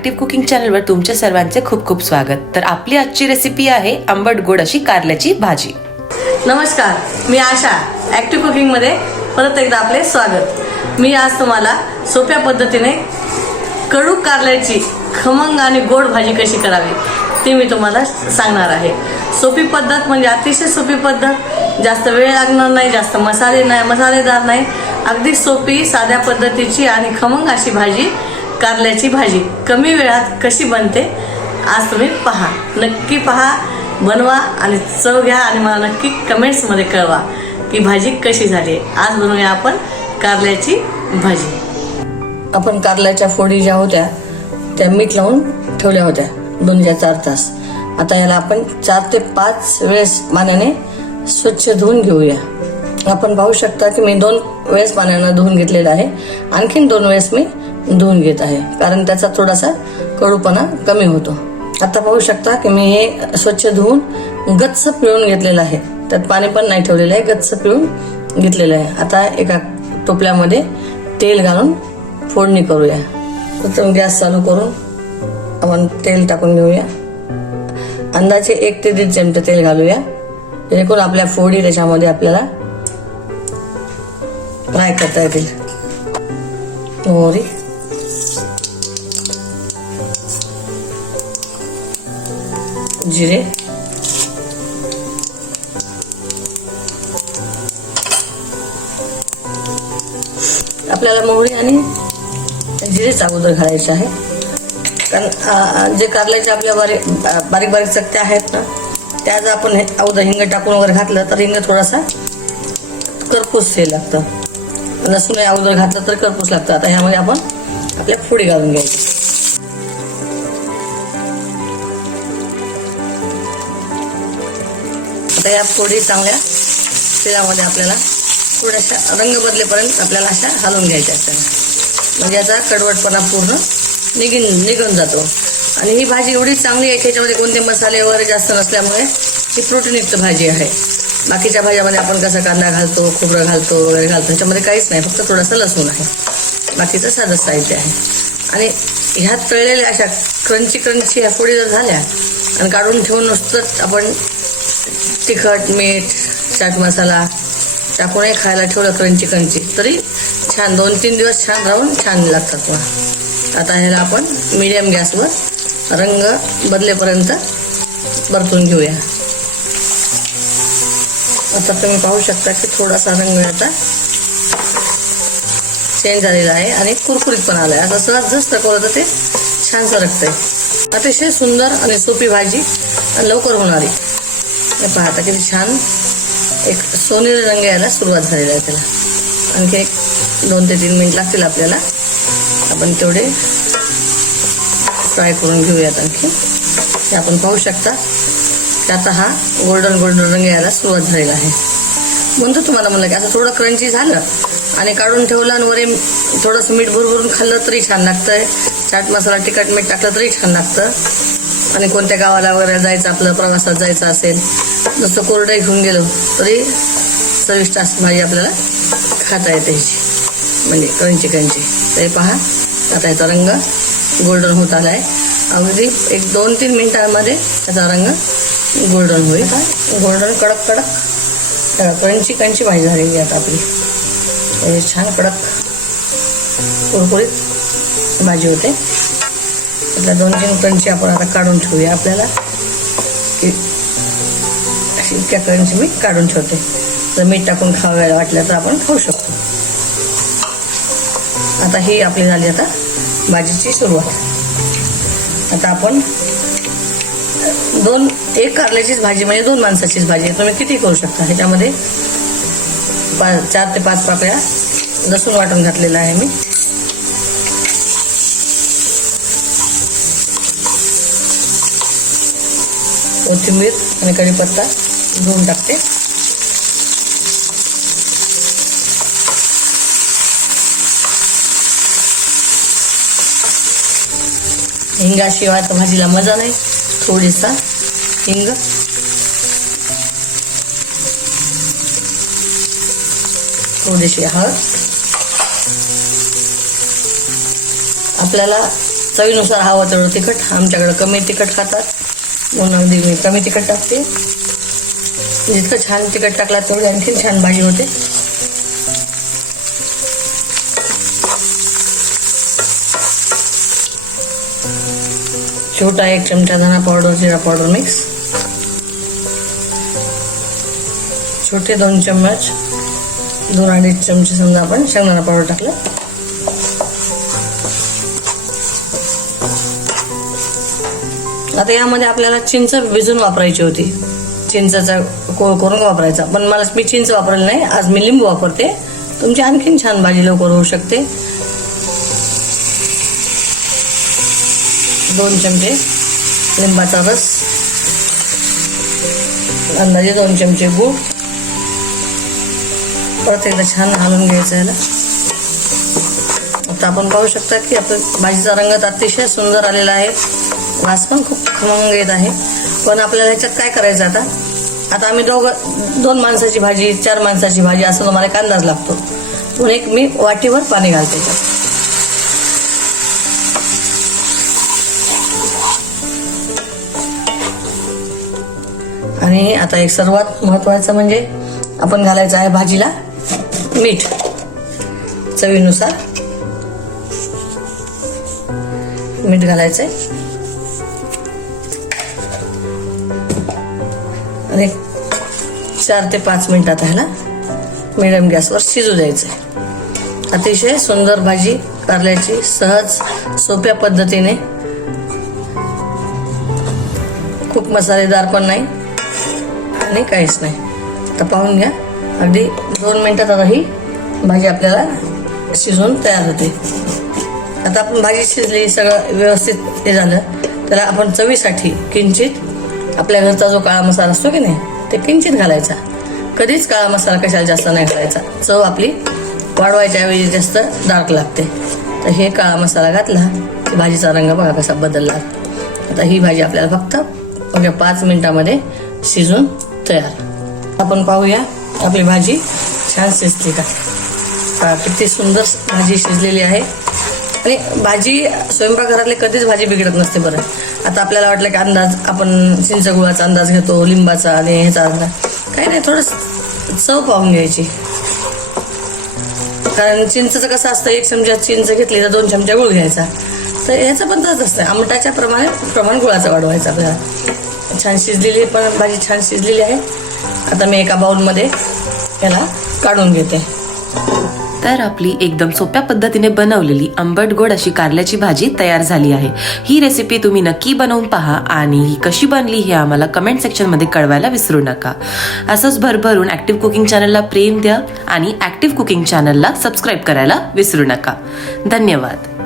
Active cooking चॅनलवर तुमच्या सर्वांचे खूप खूप स्वागत. तर आपली आजची रेसिपी आहे आंबट गोड अशी कारल्याची भाजी. नमस्कार मी आशा ॲक्टिव्ह कुकिंगमध्ये परत एकदा आपले स्वागत. मी आज तुम्हाला सोप्या पद्धतीने कडू कारल्याची खमंग आणि गोड भाजी कशी करावी ती मी तुम्हाला सांगणार आहे. सोपी पद्धत म्हणजे अतिशय सोपी पद्धत. जास्त वेळ लागणार नाही जास्त मसाले नाही मसालेदार नाही. अगदी सोपी साध्या पद्धतीची आणि खमंग अशी भाजी कारल्याची भाजी. कमी वेळात कशी बनते आज तुम्ही पहा. नक्की पहा बनवा आणि चव घ्या आणि मला नक्की कमेंट्समध्ये कळवा की भाजी कशी झाली. आज बनवूया आपण कारल्याची भाजी. आपण कारल्याच्या फोडी ज्या होत्या त्या मीठ लावून ठेवल्या होत्या दोन या चार तास. आता याला आपण चार ते पाच वेळेस पाण्याने स्वच्छ धुवून घेऊया. आपण पाहू शकता की मी दोन वेळेस पाण्यानं धुवून घेतलेलं आहे. आणखीन दोन वेळेस मी धुवून घेत आहे. कारण त्याचा थोडासा कडूपणा कमी होतो. आता पाहू शकता की मी हे स्वच्छ धुवून गच्च पिळून घेतलेलं आहे. त्यात पाणी पण नाही ठेवलेलं आहे गच्च पिळून घेतलेलं आहे. आता एका टोपल्यामध्ये तेल घालून फोडणी करूया. प्रथम गॅस चालू करून आपण तेल टाकून घेऊया. अंदाजे एक ते दीड चमचे तेल घालूया. जेणेकरून आपल्या फोडी त्याच्यामध्ये आपल्याला फ्राय करता येतील. मोहरी. जिरे. आपल्याला मोहरी आणि जिरेच अगोदर घालायचे आहे. कारण जे कारल्याचे आपल्या बारीक बारीक बारीक चकत्या आहेत ना त्या जर आपण हे अगोदर हिंग टाकून वगैरे घातलं तर हिंग थोडासा करपूस हे लागतं. लसूण अगोदर घातलं तर करपूस लागतं. आता ह्यामध्ये आपण आपल्या फोडी घालून घ्यायची. आता या फोडी चांगल्या तेलामध्ये आपल्याला थोड्याशा रंग बदलेपर्यंत आपल्याला अशा हलवून घ्यायच्या असतात म्हणजे याचा कडवटपणा पूर्ण निघून निघून जातो. आणि ही भाजी एवढी चांगली आहे की याच्यामध्ये कोणते मसाले वगैरे जास्त नसल्यामुळे ही प्रोटीनयुक्त भाजी आहे. बाकीच्या भाज्यामध्ये आपण कसं कांदा घालतो खोबरं घालतो वगैरे घालतो ह्याच्यामध्ये काहीच नाही फक्त थोडासा लसूण आहे. बाकीचं साधं साहित्य आहे. आणि ह्या तळलेल्या अशा क्रंची क्रंची ह्या पोळी जर झाल्या आणि काढून ठेवून नुसतंच आपण तिखट मीठ चाट मसाला. टाकूनही खायला ठेवलं क्रंची क्रंची तरी छान दोन तीन दिवस छान राहून छान लागतात मला आता ह्याला आपण मिडियम गॅसवर रंग बदलेपर्यंत परतून घेऊया. आता तुम्ही पाहू शकता की थोडासा रंग आता चेंज झालेला आहे आणि कुरकुरीत पण आलाय. असं सहज जस्त करू तर ते छान सरकतंय अतिशय सुंदर आणि सोपी भाजी आणि लवकर होणारी. हे पाहता किती छान. एक सोनेरी रंग यायला सुरुवात झालेला आहे त्याला. आणखी एक दोन ते तीन मिनिट लागतील आपल्याला. आपण तेवढे फ्राय करून घेऊयात आणखी. हे आपण पाहू शकता की आता हा गोल्डन गोल्डन रंग यायला सुरुवात झालेला आहे. म्हणतो तुम्हाला म्हणलं की असं थोडं क्रंची झालं आणि काढून ठेवलं आणि वरे थोडंसं मीठ भरभरून खाल्लं तरी छान लागतंय. चाट मसाला तिखट मीठ टाकलं तरी छान लागतं. आणि कोणत्या गावाला वगैरे जायचं आपलं प्रवासात जायचं असेल नुसतं कोरडं घेऊन गेलो तरी चविष्ट असं भाजी आपल्याला खाता येते ह्याची म्हणजे कंची कंची तरी पहा आता याचा रंग गोल्डन होत आला आहे अगदी एक दोन तीन मिनिटांमध्ये त्याचा रंग गोल्डन होईल. गोल्डन कडक कडक कंची कंची भाजी झालेली आता आपली. म्हणजे छान कडक कुरकुरीत भाजी होते. आपल्या दोन तीन कणची आपण आता काढून ठेवूया आपल्याला. की अशी इतक्या कणची मी काढून ठेवते. जर मीठ टाकून खावायला वाटलं तर आपण खाऊ शकतो. आता ही आपली झाली आता भाजीची सुरुवात. आता आपण दोन एक कारल्याचीच भाजी म्हणजे दोन माणसाचीच भाजी आहे. तुम्ही किती करू शकता? ह्याच्यामध्ये पा चार ते पाच पाकळ्या लसूण वाटून घातलेला आहे मी. कोथिंबीर आणि कढीपत्ता धुवून टाकते. हिंगाशिवाय तर भाजीला मजा नाही. थोडीसा हिंग. थोडीशी हळद. आपल्याला चवीनुसार हवं तेवढं तिखट आमच्याकडे कमी तिखट खातात. म्हणून अगदी मी कमी तिखट टाकते. जितकं छान तिखट टाकला तेवढी आणखीन छान भाजी होते. छोटा एक चमचा धना पावडर जिरा पावडर मिक्स. छोटे दोन चम्मच दोन अडीच चमचे समजा आपण शेंगदाणा पावडर टाकलं. आता यामध्ये आपल्याला चिंच भिजून वापरायची होती. चिंचाचा कोळ करून वापरायचा. पण मला मी चिंच वापरली नाही. आज मी लिंबू वापरते. तुमची आणखीन छान भाजी लवकर होऊ शकते. दोन चमचे लिंबाचा रस. अंदाजे दोन चमचे गूळ. परत एकदा छान घालून घ्यायचं याला. आता आपण पाहू शकता की आपल्या भाजीचा रंग अतिशय सुंदर आलेला आहे. वास पण खूप खमंग येत आहे. पण आपल्याला ह्याच्यात काय करायचं आता? आता आम्ही दोघं दोन माणसाची भाजी चार माणसाची भाजी असं तुम्हाला एक अंदाज लागतो. म्हणून एक मी वाटीभर पाणी घालते त्याच्यात आणि आता एक सर्वात महत्वाचं म्हणजे आपण घालायचं आहे भाजीला मीठ. चवीनुसार. मीठ घालायचंय. आणि एक चार ते पाच मिनिटात ह्याला मिडियम गॅसवर शिजू द्यायचंय. अतिशय सुंदर भाजी कारल्याची सहज सोप्या पद्धतीने. खूप मसालेदार पण नाही आणि काहीच नाही. आता पाहून घ्या. अगदी दोन मिनटात आता ही भाजी आपल्याला शिजून तयार होते. आता आपण भाजी शिजली सगळं व्यवस्थित हे झालं. त्याला आपण चवीसाठी किंचित आपल्या घरचा जो काळा मसाला असतो की नाही ते किंचित घालायचा. कधीच काळा मसाला कशाला जास्त नाही घालायचा. चव आपली वाढवायच्या वेळी जास्त डार्क लागते. तर हे काळा मसाला घातला की भाजीचा रंग बघा कसा बदलला. आता ही भाजी आपल्याला फक्त अवघ्या पाच मिनिटामध्ये शिजून तयार. आपण पाहूया आपली भाजी छान शिजते का. किती सुंदर भाजी शिजलेली आहे. आणि भाजी स्वयंपाकघरातले कधीच भाजी बिघडत नसते बरं. आता आपल्याला वाटलं की अंदाज आपण चिंचगुळाचा अंदाज घेतो लिंबाचा आणि ह्याचा अंदाज. काही नाही थोडं चव पाहून घ्यायची. कारण चिंचचं कसं असतं एक चमचा चिंच घेतली तर दोन चमचा गुळ घ्यायचा. तर ह्याचं पण तसंच असतं. आमटाच्या प्रमाणे प्रमाण गुळाचं वाढवायचं आपल्याला. छान शिजलेली पण भाजी छान शिजलेली आहे. आता मी एका बाउलमध्ये याला काढून घेते. तर आपली एकदम सोप्या पद्धतीने बनवलेली आंबट गोड अशी कारल्याची भाजी तयार झाली आहे. ही रेसिपी तुम्ही नक्की बनवून पहा आणि ही कशी बनली हे आम्हाला कमेंट सेक्शनमध्ये कळवायला विसरू नका. असंच भरभरून ॲक्टिव्ह कुकिंग चॅनलला प्रेम द्या आणि ॲक्टिव्ह कुकिंग चॅनलला सबस्क्राईब करायला विसरू नका. धन्यवाद.